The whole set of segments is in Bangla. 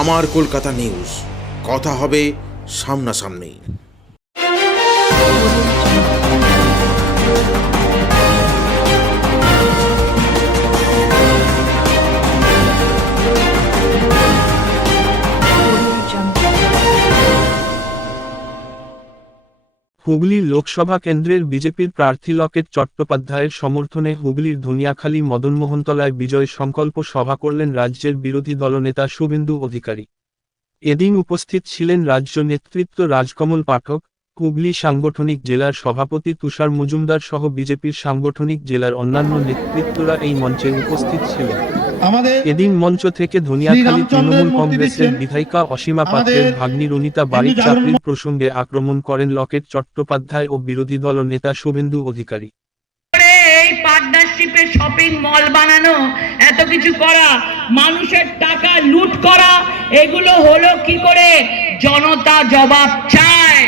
আমার কলকাতা নিউজ, কথা হবে সামনাসামনি। হুগলি লোকসভা কেন্দ্রের বিজেপির প্রার্থী লকেট চট্টোপাধ্যায়ের সমর্থনে হুগলির ধনিয়াখালী মদনমোহনতলায় বিজয় সংকল্প সভা করলেন রাজ্যের বিরোধী দলনেতা শুভেন্দু অধিকারী। এদিন উপস্থিত ছিলেন রাজ্য নেতৃত্ব রাজকমল পাঠক, হুগলি সাংগঠনিক জেলার সভাপতি তুষার মজুমদার সহ বিজেপির সাংগঠনিক জেলার অন্যান্য নেতৃত্বরা এই মঞ্চে উপস্থিত ছিলেন। এদিন মঞ্চ থেকে ধনিয়াখালী তৃণমূল কংগ্রেসের বিধায়িকা অসীমা পাত্রের ভাগ্নি রনিতা বাড়ির চাকরির প্রসঙ্গে আক্রমণ করেন লকেট চট্টোপাধ্যায় ও বিরোধী দল নেতা শুভেন্দু অধিকারী। এই পার্টনারশিপে শপিং মল বানানো, এত কিছু করা, মানুষের টাকা লুট করা, এগুলো হলো কি করে? জনতা জবাব চায়,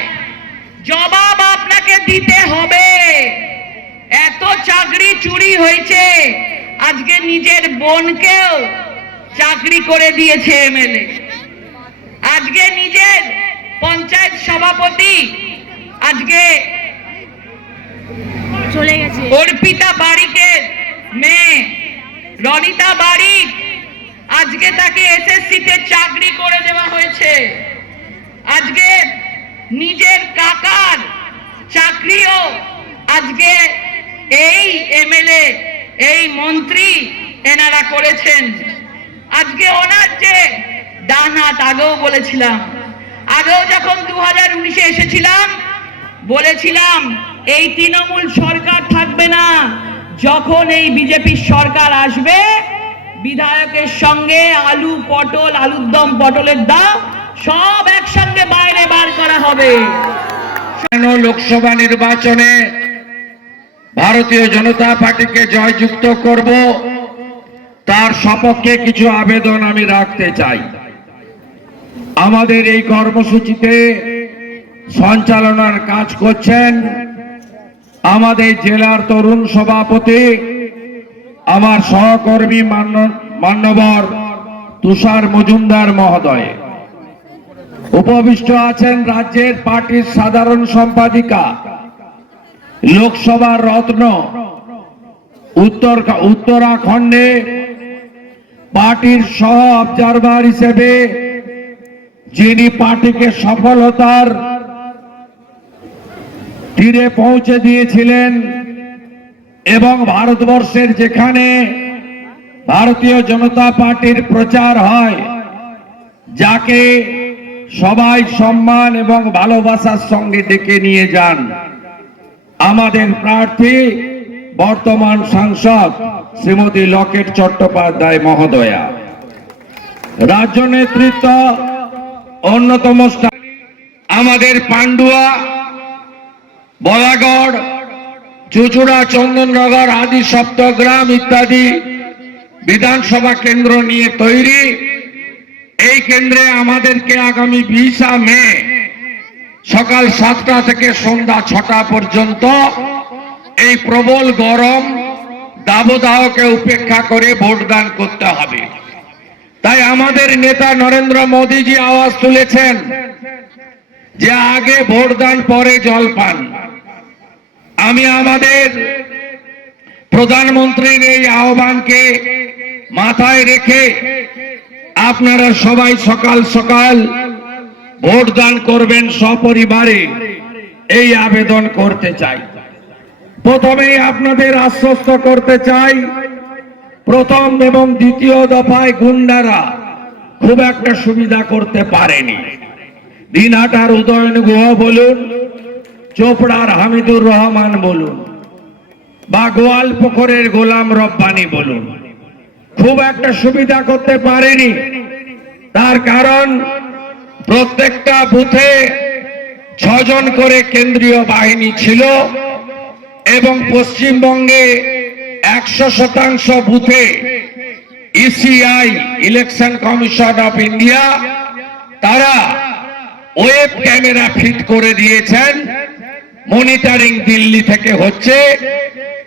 জবাব আপনাকে দিতে হবে। এত চাকরি চুরি হয়েছে, আজকে নিজের বোনকেও চাকরি করে দিয়েছে এমএলএ, আজকে নিজের পঞ্চায়েত সভাপতি আজকে চলে গেছে। অর্পিতা বারিকের মেয়ে রনিতা বারিক, আজকে তাকে এসএসসিতে চাকরি করে দেওয়া হয়েছে। আজকে নিজের কাকার চাকরিও আজকে এই এমএলএ, এই মন্ত্রী এনারা করেছেন। আজকে ওনার যে ডান হাত, আগেও বলেছিলাম, আগেও যখন 2019-এ এসেছিলাম বলেছিলাম এই তৃণমূল সরকার থাকবে না, যখন এই বিজেপির সরকার আসবে বিধায়কের সঙ্গে আলু পটল, আলুর দম পটলের দাম সব একসঙ্গে বাইরে বার করা হবে। লোকসভা নির্বাচনে ভারতীয় জনতা পার্টিকে জয়যুক্ত করব, তার সপক্ষে কিছু আবেদন আমি রাখতে চাই। আমাদের এই কর্মসূচিতে সঞ্চালনার কাজ করছেন আমাদের জেলার তরুণ সভাপতি, আমার সহকর্মী মান্যবর তুষার মজুমদার মহোদয়। উপবিষ্ট আছেন রাজ্যের পার্টির সাধারণ সম্পাদিকা, লোকসভার রত্ন, উত্তরাখণ্ডে পার্টির সহ অবজারভার হিসেবে যিনি পার্টিকে সফলতার তীরে পৌঁছে দিয়েছিলেন এবং ভারতবর্ষের যেখানে ভারতীয় জনতা পার্টির প্রচার হয়, যাকে সবাই সম্মান এবং ভালোবাসার সঙ্গে ডেকে নিয়ে যান, আমাদের প্রার্থী বর্তমান সাংসদ শ্রীমতী লকেট চট্টোপাধ্যায় মহোদয়া। রাজ্য নেতৃত্ব অন্যতম আমাদের পান্ডুয়া, বলাগড়, চুচুড়া, চন্দননগর আদি সপ্তগ্রাম ইত্যাদি বিধানসভা কেন্দ্র নিয়ে তৈরি। এই কেন্দ্রে আমাদেরকে আগামী 20 মে সকাল 7টা থেকে সন্ধ্যা 6টা পর্যন্ত এই প্রবল গরম দাবদাহকে উপেক্ষা করে ভোটদান করতে হবে। তাই আমাদের নেতা নরেন্দ্র মোদীজি আওয়াজ তুলেছেন যে আগে ভোটদান পরে জলপান। আমি আমাদের প্রধানমন্ত্রীর এই আহ্বানকে মাথায় রেখে আপনারা সবাই সকাল সকাল ভোটদান করবেন সপরিবারে, এই আবেদন করতে চাই। প্রথমেই আপনাদের আশ্বস্ত করতে চাই, প্রথম এবং দ্বিতীয় দফায় গুন্ডারা খুব একটা সুবিধা করতে পারেনি। দিনহাটার উদয়ন গুহ বলুন, চোপড়ার হামিদুর রহমান বলুন, বা গোয়ালপুকুরের গোলাম রব্বানি বলুন, খুব একটা সুবিধা করতে পারেনি। তার কারণ প্রত্যেকটা বুথে 6 জন করে কেন্দ্রীয় বাহিনী ছিল এবং পশ্চিমবঙ্গে 100% বুথে ECI, election commission of India, তারা ওয়েব ক্যামেরা ফিট করে দিয়েছেন। মনিটরিং দিল্লি থেকে হচ্ছে,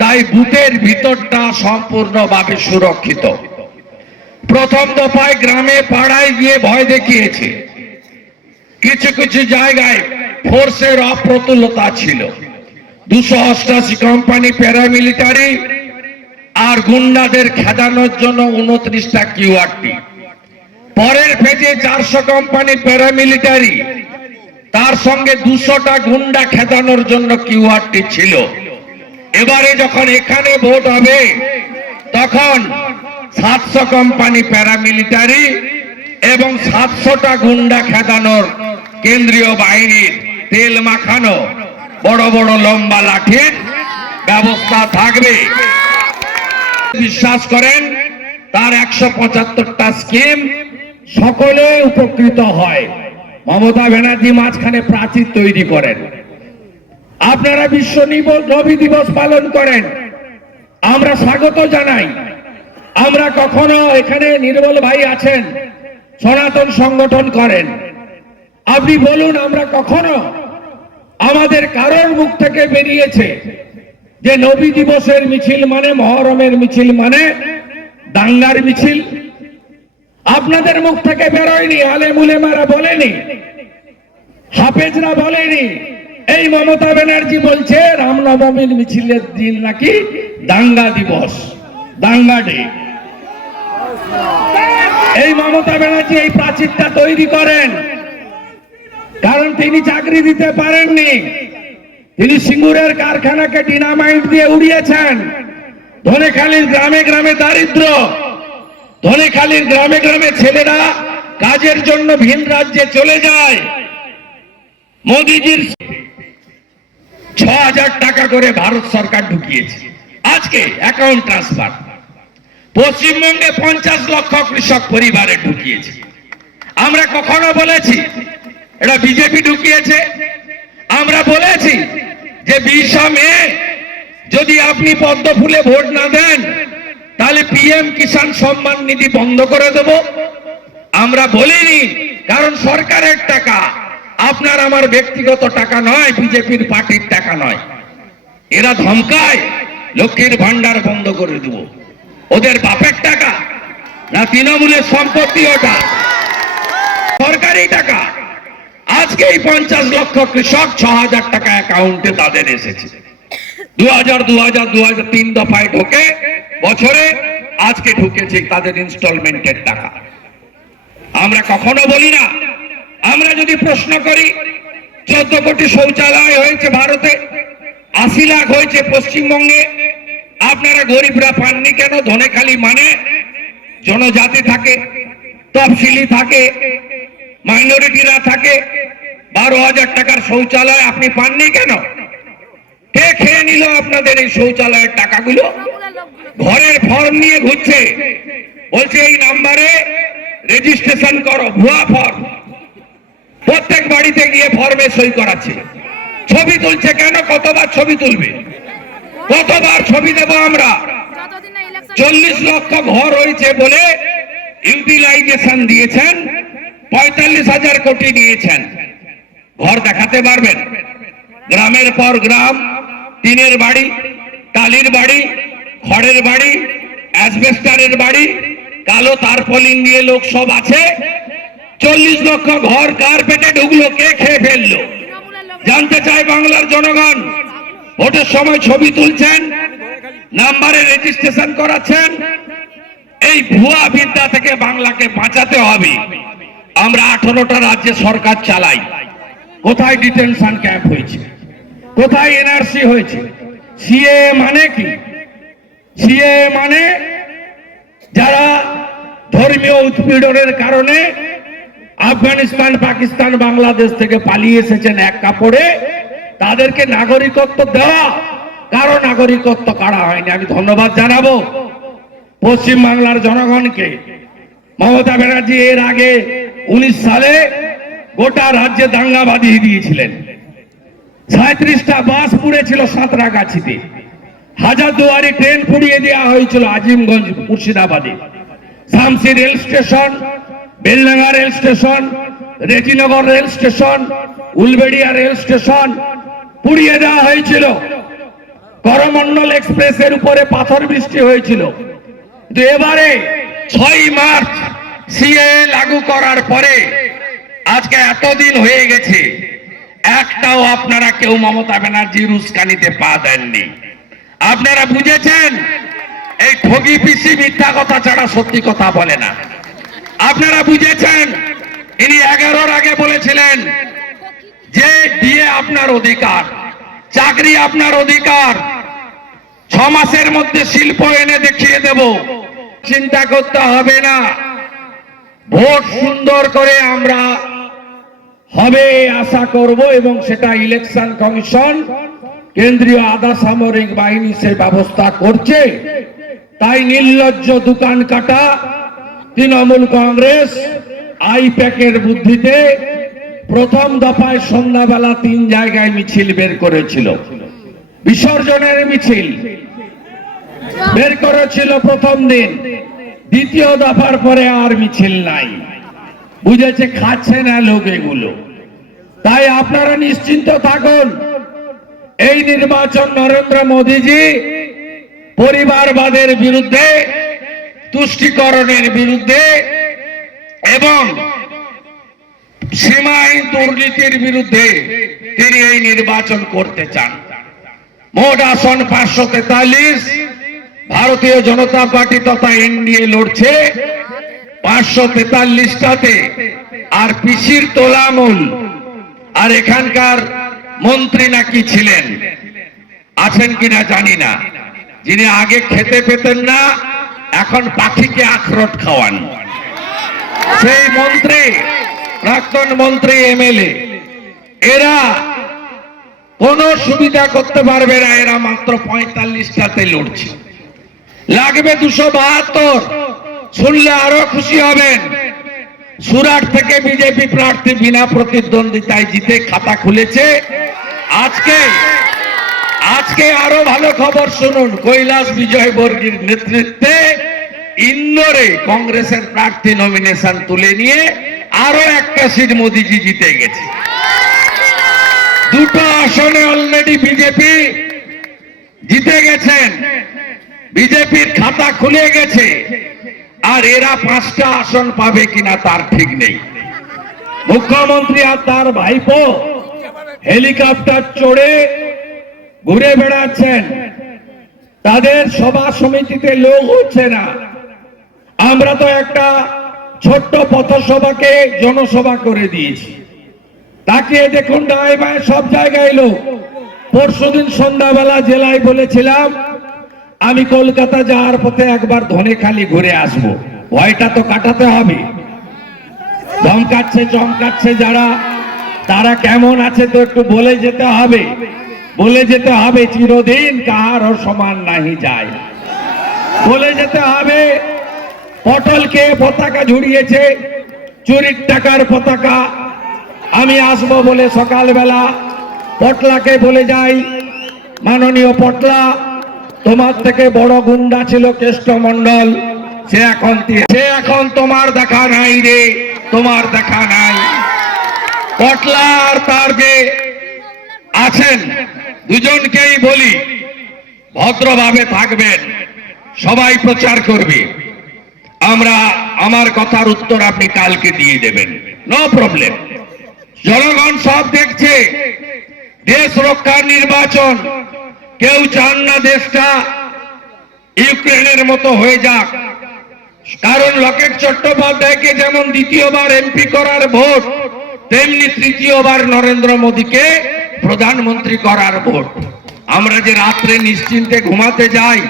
তাই বুথের ভিতরটা সম্পূর্ণভাবে সুরক্ষিত। প্রথম দফায় গ্রামে পাড়ায় গিয়ে ভয় দেখিয়েছে। কিছু কিছু জায়গায় ফোর্সের অপ্রতুলতা ছিল। 288 কোম্পানি প্যারামিলিটারি আর গুন্ডাদের খেদানোর জন্য 29টা কিউআরটি। পরের ফেজে 400 কোম্পানি প্যারামিলিটারি, তার সঙ্গে 200টা গুন্ডা খেদানোর জন্য কিউআরটি ছিল। এবারে যখন এখানে ভোট হবে তখন 700 কোম্পানি প্যারামিলিটারি এবং 700টা গুন্ডা খেদানোর কেন্দ্রীয় বাহিনীর তেল মাখানো বড় বড় লম্বা লাঠির ব্যবস্থা থাকবে। বিশ্বাস করেন তার 175টা স্কিম সকলে উপকৃত হয়। মমতা ব্যানার্জি মাঝখানে প্রাচীর তৈরি করেন, আপনারা বিশ্ব নবী দিবস পালন করেন, আমরা স্বাগত জানাই। আমরা কখনো এখানে নির্মল ভাই আছেন, সনাতন সংগঠন করেন, আপনি বলুন আমরা কখনো আমাদের কারোর মুখ থেকে বেরিয়েছে যে নবী দিবসের মিছিল মানে, মহরমের মিছিল মানে দাঙ্গার মিছিল? আপনাদের মুখ থেকে বেরোয়নি, আলেম উলেমারা বলেনি, হাফেজরা বলেনি। এই মমতা ব্যানার্জি বলছে রামনবমীর মিছিলের দিন নাকি দাঙ্গা দিবস, দাঙ্গা ডে। এই মমতা ব্যানার্জি এই প্রাচীরটা তৈরি করেন কারণ তিনি চাকরি দিতে পারেননি। তিনি সিঙ্গুরের কারখানাকে ডিনামাইট দিয়ে উড়িয়েছেন। ধনেখালির গ্রামে গ্রামে দারিদ্র, ধনেখালির গ্রামে গ্রামে ছেলেরা কাজের জন্য ভিন রাজ্যে চলে যায়। মোদিজির 6000 টাকা করে ভারত সরকার ঢুকিয়েছে আজকে অ্যাকাউন্ট ট্রান্সফার। পশ্চিমবঙ্গে 50 লক্ষ কৃষক পরিবারে ঢুকিয়েছে। আমরা কখনো বলেছি এটা বিজেপি ঢুকিয়েছে? আমরা বলেছি যে 20 মে যদি আপনি পদ্ম ফুলে ভোট না দেন তাহলে পিএম কিষাণ সম্মান নিধি বন্ধ করে দেব? আমরা বলিনি, কারণ সরকারের টাকা, আপনার আমার ব্যক্তিগত টাকা নয়, বিজেপির পার্টির টাকা নয়। এরা ধমকায় লক্ষ্মীর ভান্ডার বন্ধ করে দেব। ওদের বাপের টাকা না তৃণমূলের সম্পত্তি? ওটা সরকারি টাকা। আজকে এই 50 লক্ষ কৃষক 6000 টাকা অ্যাকাউন্টে তাদের এসেছে। 2000 3 দফায় ঢোকে বছরে, আজকে ঢুকেছে তাদের ইনস্টলমেন্টের টাকা। আমরা কখনো বলি না। আমরা যদি প্রশ্ন করি 14 কোটি শৌচালয় হয়েছে ভারতে, 80 লাখ হয়েছে পশ্চিমবঙ্গে, আপনারা গরিবরা পাননি কেন? ধনেখালি মানে জনজাতি থাকে, তফসিলি থাকে, মাইনরিটিরা থাকে, 12,000 টাকার শৌচালয় আপনি পাননি কেন? কে খেয়ে নিল আপনাদের এই শৌচালয়ের টাকাগুলো? ঘরের ফর্ম নিয়ে ঘুরছে, বলছে এই নাম্বারে রেজিস্ট্রেশন করো, ভুয়া ফর্ম। প্রত্যেক বাড়িতে গিয়ে ফর্মে সই করাচ্ছে। ছবি তুলছে কেন? কতবার ছবি তুলবে? কতবার ছবি দেব আমরা? 40 লক্ষ ঘর হয়েছে বলে ইউটিলাইজেশন দিয়েছেন, 45,000 কোটি নিয়েছেন। ঘর দেখাতে পারবেন? গ্রামের পর গ্রাম, টিনের বাড়ি, টালির বাড়ি, খড়ের বাড়ি, অ্যাসবেস্টারের বাড়ি, কালো তারপলিন দিয়ে লোক সব আছে। 40 লক্ষ ঘর কার পেটে ঢুকলো? কে খেয়ে ফেললো? জানতে চাই বাংলার জনগণ। ভোটের সময় ছবি তুলছেন, নাম্বারে রেজিস্ট্রেশন করাচ্ছেন। এই ভুয়া বিদ্যা থেকে বাংলাকে বাঁচাতে হবে। আমরা 18টা রাজ্যে সরকার চালাই। কোথায় ডিটেনশন ক্যাম্প হয়েছে? কোথায় এনআরসি হয়েছে? সিএ মানে কি? সিএ মানে যারা ধর্মীয় উৎপীড়নের কারণে আফগানিস্তান, পাকিস্তান, বাংলাদেশ থেকে পালিয়ে এসেছেন এক কাপড়ে, তাদেরকে নাগরিকত্ব দেওয়া। কারো নাগরিকত্ব কাড়া হয়নি। আমি ধন্যবাদ জানাবো পশ্চিম বাংলার জনগণকে। মমতা ব্যানার্জি এর আগে 19 সালে গোটা রাজ্যে দাঙ্গা বাঁধিয়ে দিয়েছিলেন। 37টা বাস পুড়েছিল সাঁতরাগাছিতে, হাজারদুয়ারি ট্রেন পুড়িয়ে দেওয়া হয়েছিল আজিমগঞ্জ মুর্শিদাবাদে, Shamsi rail station, Beldanga rail station, Rejinagar rail station, Uluberia rail station পুড়িয়ে দেওয়া হয়েছিল। করমন্ডল এক্সপ্রেসের উপরে পাথর বৃষ্টি হয়েছিল। কিন্তু এবারে 6 মার্চ সিএ লাগু করার পরে আজকে এতদিন হয়ে গেছে, একটাও আপনারা কেউ মমতা ব্যানার্জির উস্কানিতে পা দেননি। আপনারা বুঝেছেন এই ঠগি পিসি মিথ্যা কথা ছাড়া সত্যি কথা বলে না। আপনারা বুঝেছেন ইনি 11-র আগে বলেছিলেন যে দিয়ে আপনার অধিকার, চাকরি আপনার অধিকার, 6 মাসের মধ্যে শিল্প এনে দেখিয়ে দেব, চিন্তা করতে হবে না, ভোট সুন্দর করে আমরা হবে আশা করব এবং সেটা ইলেকশন কমিশন কেন্দ্রীয় আধা সামরিক বাহিনী সে ব্যবস্থা করছে। তাই নির্লজ্জ দোকান কাটা তৃণমূল কংগ্রেস আইপ্যাকের বুদ্ধিতে প্রথম দফায় সন্ধ্যাবেলা 3 জায়গায় মিছিল বের করেছিল, বিসর্জনের মিছিল বের করেছিল প্রথম দিন, দ্বিতীয় দফার পরে আর মিছিল নাই। বুঝেছে খাচ্ছে না লোক এগুলো। তাই আপনারা নিশ্চিন্ত থাকুন, এই নির্বাচন নরেন্দ্র মোদীজি পরিবারবাদের বিরুদ্ধে, তুষ্টিকরণের বিরুদ্ধে এবং সীমাহীন দুর্নীতির বিরুদ্ধে তিনি এই নির্বাচন করতে চান। মোট আসন 543, ভারতীয় জনতা পার্টি তথা এনডিএ লড়ছে 543টাতে, আর পিসির তোলামূল। আর এখানকার মন্ত্রী নাকি ছিলেন, আছেন কিনা জানি না, যিনি আগে খেতে পেতেন না, এখন পাখিকে আখরোট খাওয়ান, সেই মন্ত্রী, প্রাক্তন মন্ত্রী, এমএলএ, এরা কোন সুবিধা করতে পারবে না। এরা মাত্র 45টাতে লড়ছে, লাগবে 272। শুনলে আরো খুশি হবেন। সুরাট থেকে বিজেপি প্রার্থী বিনা প্রতিদ্বন্দ্বিতায় জিতে খাতা খুলেছে। আজকে আরো ভালো খবর শুনুন, কৈলাস বিজয়বর্গীর নেতৃত্বে ইন্দোরে কংগ্রেসের প্রার্থী নমিনেশন তুলে নিয়ে আরো একটা সিট মোদিজি জিতে গেছে। 2টো আসনে অলরেডি বিজেপি জিতে গেছেন, বিজেপির খাতা খুলে গেছে। আর এরা 5টা আসন পাবে কিনা তার ঠিক নেই। মুখ্যমন্ত্রী আর তার ভাইপো হেলিকপ্টার চড়ে ঘুরে বেড়াচ্ছেন, তাদের সভা সমিতিতে লোক হচ্ছে না। আমরা তো একটা ছোট্ট পথসভাকে জনসভা করে দিয়েছি। তাকিয়ে দেখুন ডায়ে বায়ে সব জায়গায় লোক। পরশুদিন সন্ধ্যাবেলা জেলায় বলেছিলাম আমি কলকাতা যাওয়ার পথে একবার ধনেখালি ঘুরে আসবো, ভয়টা তো কাটাতে হবে। চমকাচ্ছে যারা, তারা কেমন আছে তো একটু বলে যেতে হবে, বলে যেতে হবে চিরদিন কাহারও সমান নাহি যায়, বলে যেতে হবে। পটলকে পতাকা ঝুড়িয়েছে, চুরির টাকার পতাকা। আমি আসবো বলে সকালবেলা পটলাকে বলে যাই, মাননীয় পটলা, তোমার থেকে বড় গুন্ডা ছিল কেষ্ট মন্ডল, সে এখন তোমার দেখা নাই রে, তোমার দেখা নাই। পটলা আর তার যে আছেন দুজনকেই বলি ভদ্রভাবে থাকবেন, সবাই প্রচার করবে। আমার কথার উত্তর আপনি কালকে দিয়ে দেবেন, নো প্রবলেম। জনগণ সব দেখছে, দেশ রক্ষার নির্বাচন। কেউ চান না দেশটা ইউক্রেনের মতো হয়ে যাক, কারণ লকেট চট্টোপাধ্যায়কে যেমন দ্বিতীয়বার এমপি করার ভোট, তেমনি তৃতীয়বার নরেন্দ্র মোদীকে প্রধানমন্ত্রী করার ভোট। আমরা যে রাত্রে নিশ্চিন্তে ঘুমাতে যাই,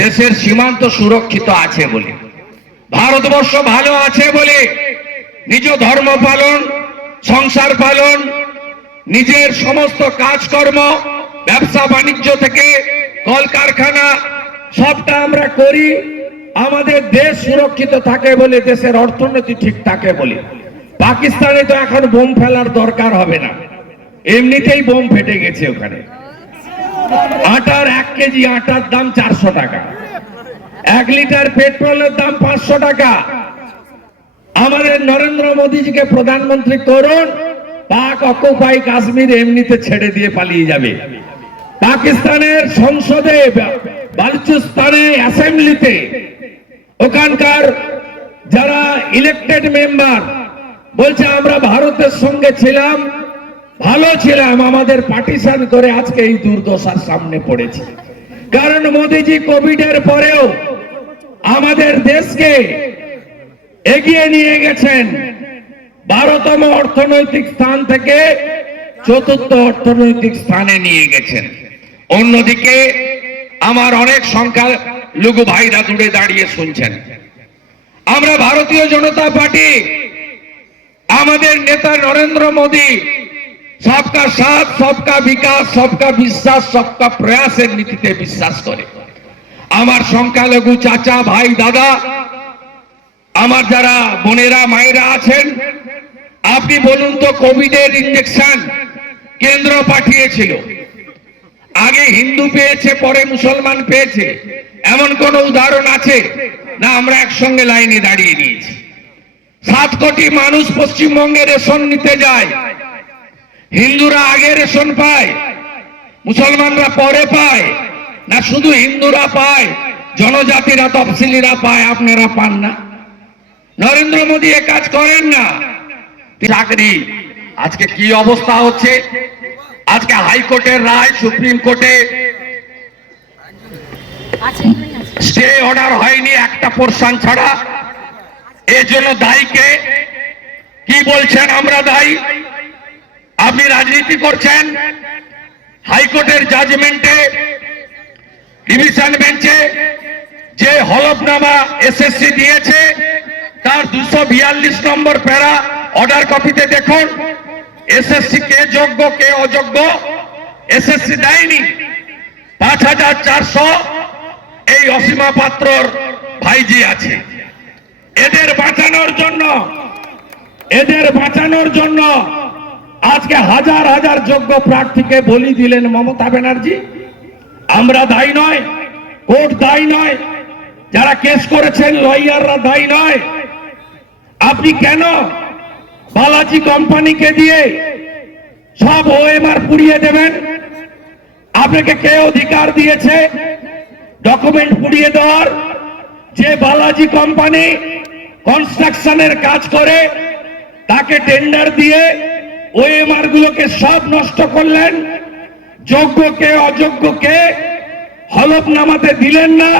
দেশের সীমান্ত সুরক্ষিত আছে বলে, ভারতবর্ষ ভালো আছে বলে, নিজ ধর্ম পালন, সংসার পালন, নিজের সমস্ত কাজকর্ম, ব্যবসা বাণিজ্য থেকে কলকারখানা সবটা আমরা করি, আমাদের দেশ সুরক্ষিত থাকে বলে, দেশের অর্থনীতি ঠিক থাকে বলে। পাকিস্তানে তো এখন বোম ফেলার দরকার হবে না, এমনিতেই বোম ফেটে গেছে ওখানে। আটার 1 কেজি আটার দাম 400 টাকা, 1 লিটার পেট্রোলের দাম 500 টাকা। আমাদের নরেন্দ্র মোদীজিকে প্রধানমন্ত্রী করুন, পাক অকুপাই কাশ্মীর এমনিতে ছেড়ে দিয়ে পালিয়ে যাবে। পাকিস্তানের সংসদে, বালুচিস্তানে অ্যাসেম্বলিতে ওখানকার যারা ইলেক্টেড মেম্বার বলছে আমরা ভারতের সঙ্গে ছিলাম, ভালো ছিলাম, আমাদের পার্টিশন করে আজকে এই দুর্দশার সামনে পড়েছে। কারণ মোদিজি কোভিডের পরেও আমাদের দেশকে এগিয়ে নিয়ে গেছেন 12তম অর্থনৈতিক স্থান থেকে 4র্থ অর্থনৈতিক স্থানে নিয়ে গেছেন। অন্যদিকে আমার অনেক সংখ্যালঘু ভাইরা দূরে দাঁড়িয়ে শুনছেন। আমরা ভারতীয় জনতা পার্টি, আমাদের নেতা নরেন্দ্র মোদী সবকা সাথ, সবকা বিকাশ, সবকা বিশ্বাস, সবকা প্রয়াসের নীতিতে বিশ্বাস করে। আমার সংখ্যালঘু চাচা, ভাই, দাদা, আমার যারা বোনেরা মায়েরা আছেন, আপনি বলুন তো কোভিডের ইনজেকশন কেন্দ্র পাঠিয়েছিল, আগে হিন্দু পেয়েছে পরে মুসলমান পেয়েছে, এমন কোন উদাহরণ আছে? না, আমরা একসঙ্গে লাইনে দাঁড়িয়ে নিয়েছি। 7 কোটি মানুষ পশ্চিমবঙ্গে রেশন নিতে যায়। হিন্দুরা আগে রেশন পায়, মুসলমানরা পরে পায়? না শুধু হিন্দুরা পায়, জনজাতিরা তফসিলিরা পায়, আপনারা পান না? নরেন্দ্র মোদী এ কাজ করেন না। চাকরি আজকে কি অবস্থা হচ্ছে? আজকে হাইকোর্টের রায় সুপ্রিম কোর্টে স্টে অর্ডার হয়নি একটা পোরশন ছাড়া। এর জন্য দায়ী কে? কি বলছেন আমরা দায়ী? আপনি রাজনীতি করছেন। হাইকোর্টের জাজমেন্টে ডিভিশন বেঞ্চে যে হলফনামা এসএসসি দিয়েছে তার 242 নম্বর প্যারা অর্ডার কপিতে দেখুন। এসএসসি কে যোগ্য কে অযোগ্য এসএসসি দেয়নি। 5400 এই অসীমা পাত্রর ভাইজি আছে। এদের বাঁচানোর জন্য আজকে হাজার হাজার যোগ্য প্রার্থীকে বলি দিলেন মমতা ব্যানার্জি। আমরা দায়ী নয়, কোর্ট দায়ী নয়, যারা কেস করেছেন লয়াররা দায়ী নয়। আপনি কেন বালাজি কোম্পানিকে দিয়ে সব ওএমআর পুড়িয়ে দেবেন? আপনাকে কে অধিকার দিয়েছে ডকুমেন্ট পুড়িয়ে দেওয়ার? যে বালাজি কোম্পানি কনস্ট্রাকশনের কাজ করে তাকে টেন্ডার দিয়ে ওএমআর গুলোকে সব নষ্ট করলেন। যোগ্যকে অযোগ্যকে হলফনামাতে দিলেন না,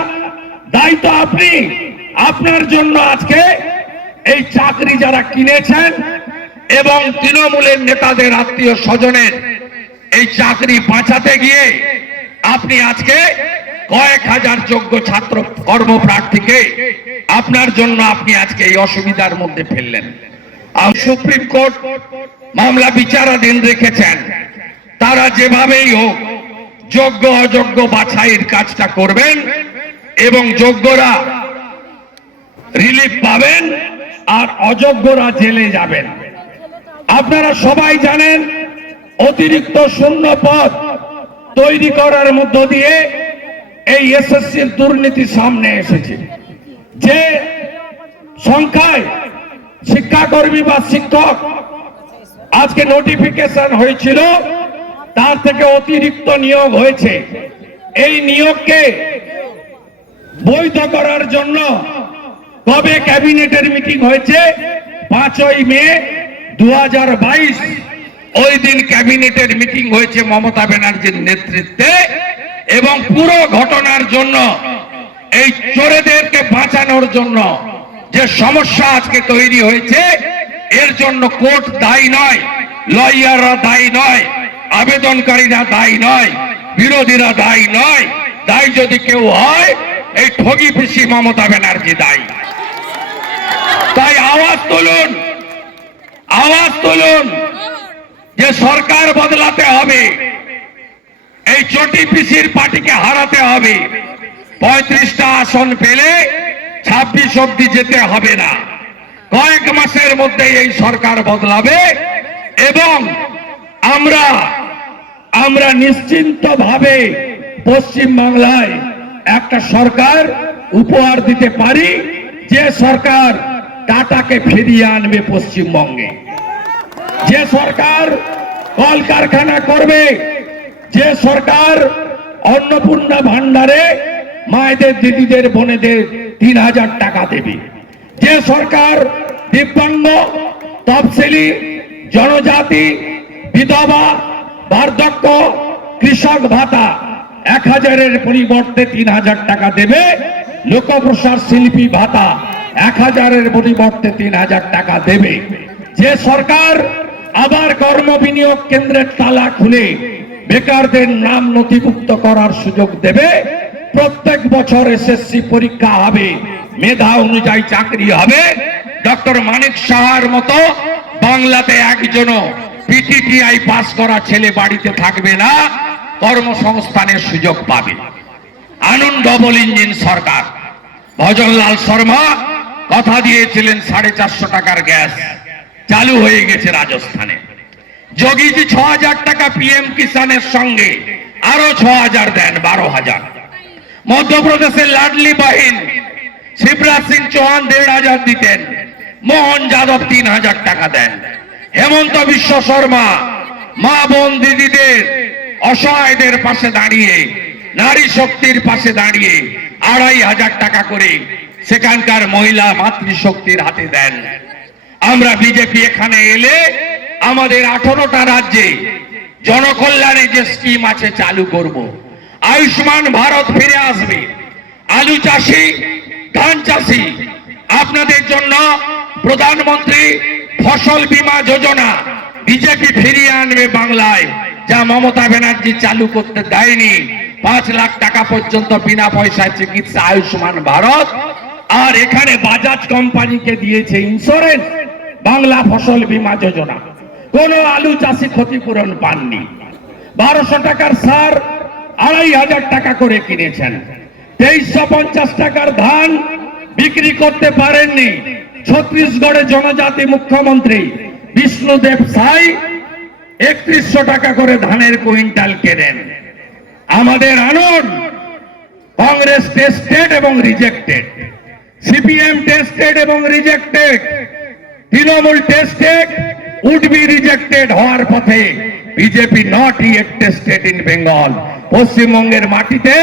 দায়ী তো আপনি। আপনার জন্য আজকে এই চাকরি যারা কিনেছেন এবং তৃণমূলের নেতাদের আত্মীয় স্বজনের এই চাকরি বাঁচাতে গিয়ে আপনি আজকে কয়েক হাজার যোগ্য ছাত্র কর্মপ্রার্থীকে আপনার জন্য আপনি আজকে এই অসুবিধার মধ্যে ফেললেন। সুপ্রিম কোর্ট মামলা বিচারাধীন রেখেছেন। তারা যেভাবেই হোক যোগ্য অযোগ্য বাছাইয়ের কাজটা করবেন এবং যোগ্যরা রিলিফ পাবেন আর অযোগ্যরা জেলে যাবেন। আপনারা সবাই জানেন অতিরিক্ত শূন্য পদ তৈরি করার মধ্য দিয়ে এই এসএসসির দুর্নীতি সামনে এসেছে। যে সংখ্যায় শিক্ষাকর্মী বা শিক্ষক আজকে নোটিফিকেশন হয়েছিল তার থেকে অতিরিক্ত নিয়োগ হয়েছে। এই নিয়োগকে বৈধ করার জন্য কবে ক্যাবিনেটের মিটিং হয়েছে? 5ই মে 2022। ওই দিন ক্যাবিনেটের মিটিং হয়েছে মমতা ব্যানার্জির নেতৃত্বে এবং পুরো ঘটনার জন্য এই চোরেদেরকে বাঁচানোর জন্য যে সমস্যা আজকে তৈরি হয়েছে এর জন্য কোর্ট দায়ী নয়, লয়াররা দায়ী নয়, আবেদনকারীরা দায়ী নয়, বিরোধীরা দায়ী নয়। দায়ী যদি কেউ হয় এই ঠগি পিসি মমতা ব্যানার্জি দায়ী। তাই আওয়াজ তুলুন যে সরকার বদলাতে হবে, এই চটি পিসির পার্টিকে হারাতে হবে। 35টা আসন পেলে 26 অব্দি যেতে হবে না। কয়েক মাসের মধ্যে এই সরকার বদলাবে এবং আমরা নিশ্চিন্তভাবে পশ্চিম বাংলায় একটা সরকার উপহার দিতে পারি, যে সরকার টাটাকে ফিরিয়ে আনবে পশ্চিমবঙ্গে, যে সরকার কলকারখানা করবে, যে সরকার অন্নপূর্ণা ভান্ডারে মায়েদের দিদিদের বোনেদের 3,000 টাকা দেবে। যে সরকার দিব্যাঙ্গ, তফসিলি, জনজাতি, বিধবা, বার্ধক্য, কৃষক ভাতা 1,000-এর পরিবর্তে 3,000 টাকা দেবে, লোকপ্রসার শিল্পী ভাতা 1,000-এর পরিবর্তে 3,000 টাকা দেবে। যে সরকার আবার কর্ম বিনিয়োগ কেন্দ্রের তালা খুলে বেকারদের নাম নথিভুক্ত করার সুযোগ দেবে, প্রত্যেক বছর এসএসসি পরীক্ষা হবে, মেধা অনুযায়ী চাকরি হবে, ডক্টর মানিক সাহার মতো বাংলাতে একজনও পিটিটিআই পাস করা ছেলে বাড়িতে থাকবে না, কর্মসংস্থানের সুযোগ পাবে। আনুন ডবল ইঞ্জিন সরকার। ভজনলাল শর্মা কথা দিয়েছিলেন 450 টাকার গ্যাস, চালু হয়ে গেছে রাজস্থানে। যোগীজি 6,000 টাকা পিএম কিষানের সঙ্গে আরো 6,000 দেন, 12,000। মধ্যপ্রদেশের লাডলি বাহিন শিবরাজ সিং চৌহান 1,500 দিতেন, মোহন যাদব 3,000 টাকা দেন। হেমন্ত বিশ্ব শর্মা মা বোন দিদিদের, অসহায়দের পাশে দাঁড়িয়ে, নারী শক্তির পাশে দাঁড়িয়ে 2,500 টাকা করে সেখানকার মহিলা মাতৃশক্তির হাতে দেন। আমরা বিজেপি এখানে এলে আমাদের 18টা রাজ্যে জনকল্যাণে যে স্কিম আছে চালু করব। আয়ুষ্মান ভারত ফিরে আসবে। আলু চাষি, ধান চাষি, আপনাদের জন্য প্রধানমন্ত্রী ফসল বীমা যোজনা বিজেপি ফিরিয়ে আনবে বাংলায়, যা মমতা ব্যানার্জি চালু করতে দেয়নি। 5 লাখ টাকা পর্যন্ত বিনা পয়সায় চিকিৎসা আয়ুষ্মান ভারত। আর এখানে বাজাজ কোম্পানিকে দিয়েছে ইন্স্যুরেন্স, বাংলা ফসল বীমা যোজনা। কোন আলু চাষি ক্ষতিপূরণ পাননি। 1200 টাকার সার 2,500 টাকা করে কিনেছেন। 2350 টাকার ধান বিক্রি করতে পারেননি। ছত্তিশগড়ে জনজাতি মুখ্যমন্ত্রী বিষ্ণুদেব সাই 3100 টাকা করে ধানের কুইন্টাল কেনেন। আমাদের আনন্দ কংগ্রেস টেস্টেড এবং রিজেক্টেড, সিপিএম টেস্টেড এবং rejected, Trinamool tested, would be rejected হওয়ার পথে। BJP not yet tested in Bengal. পশ্চিমবঙ্গের মাটিতে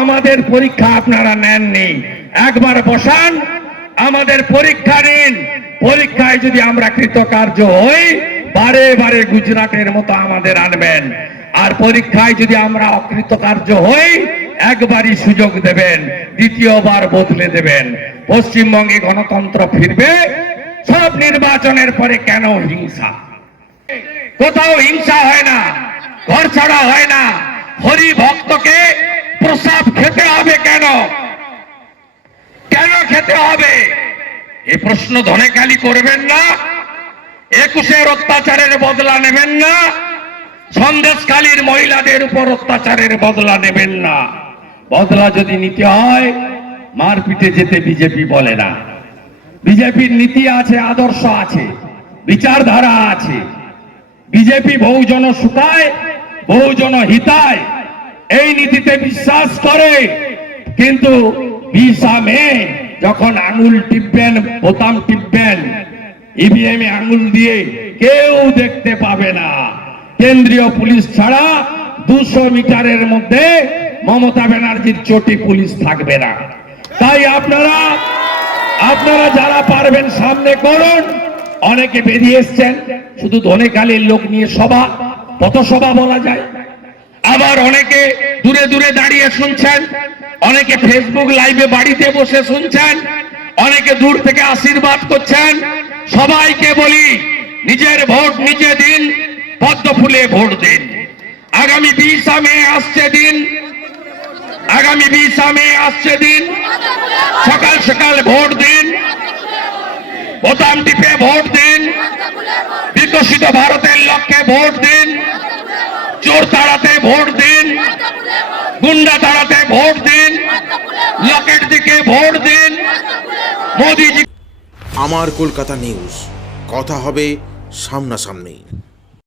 আমাদের পরীক্ষা আপনারা নেননি। একবার বসান, আমাদের পরীক্ষা নিন। পরীক্ষায় যদি আমরা কৃতকার্য হই, বারে বারে গুজরাটের মতো আমাদের আনবেন। আর পরীক্ষায় যদি আমরা অকৃতকার্য হই, একবারই সুযোগ দেবেন, দ্বিতীয়বার বদলে দেবেন। পশ্চিমবঙ্গে গণতন্ত্র ফিরবে। সব নির্বাচনের পরে কেন হিংসা? কোথাও হিংসা হয় না, ঘর ছাড়া হয় না। হরি ভক্তকে প্রসাদ খেতে হবে কেন? কেন খেতে হবে? এই প্রশ্ন ধনেখালি করবেন না। 21-এর অত্যাচারের বদলা নেবেন না। সন্দেশখালীর মহিলাদের উপর অত্যাচারের বদলা নেবেন না। বদলা যদি নিতে হয়, মারপিটে যেতে বিজেপি বলে না। বিজেপির নীতি আছে, আদর্শ আছে, বিচারধারা আছে। বিজেপি বহুজন সুখায়, বহুজন হিতায়, এই নীতিতে বিশ্বাস করে। কিন্তু 20 মে যখন আঙুল টিপবেন, বোতাম টিপবেন, ইভিএম এ আঙুল দিয়ে কেউ দেখতে পাবে না। কেন্দ্রীয় পুলিশ ছাড়া 200 মিটারের মধ্যে মমতা ব্যানার্জির চটি পুলিশ থাকবে না। তাই আপনারা যারা পারবেন সামনে করুন। অনেকে বেরিয়ে এসছেন, শুধু ধনেখালির লোক নিয়ে সভা, পথসভা বলা যায়। আবার অনেকে দূরে দূরে দাঁড়িয়ে শুনছেন, অনেকে ফেসবুক লাইভে বাড়িতে বসে শুনছেন, অনেকে দূর থেকে আশীর্বাদ করছেন। সবাইকে বলি, নিজের ভোট নিজে দিন, পদ্ম ফুলে ভোট দিন। আগামী 20 মে আসছে দিন, আগামী 20 মে আসছে দিন। সকাল সকাল ভোট দিন, বোতাম টিপে ভোট দিন, বিকশিত ভারতের লক্ষ্যে ভোট দিন, চোর তাড়াতে ভোট দিন, গুন্ডা তাড়াতে ভোট দিন, লকেট দিকে ভোট দিন। মোদিজি। আমার কলকাতা নিউজ, কথা হবে সামনাসামনি।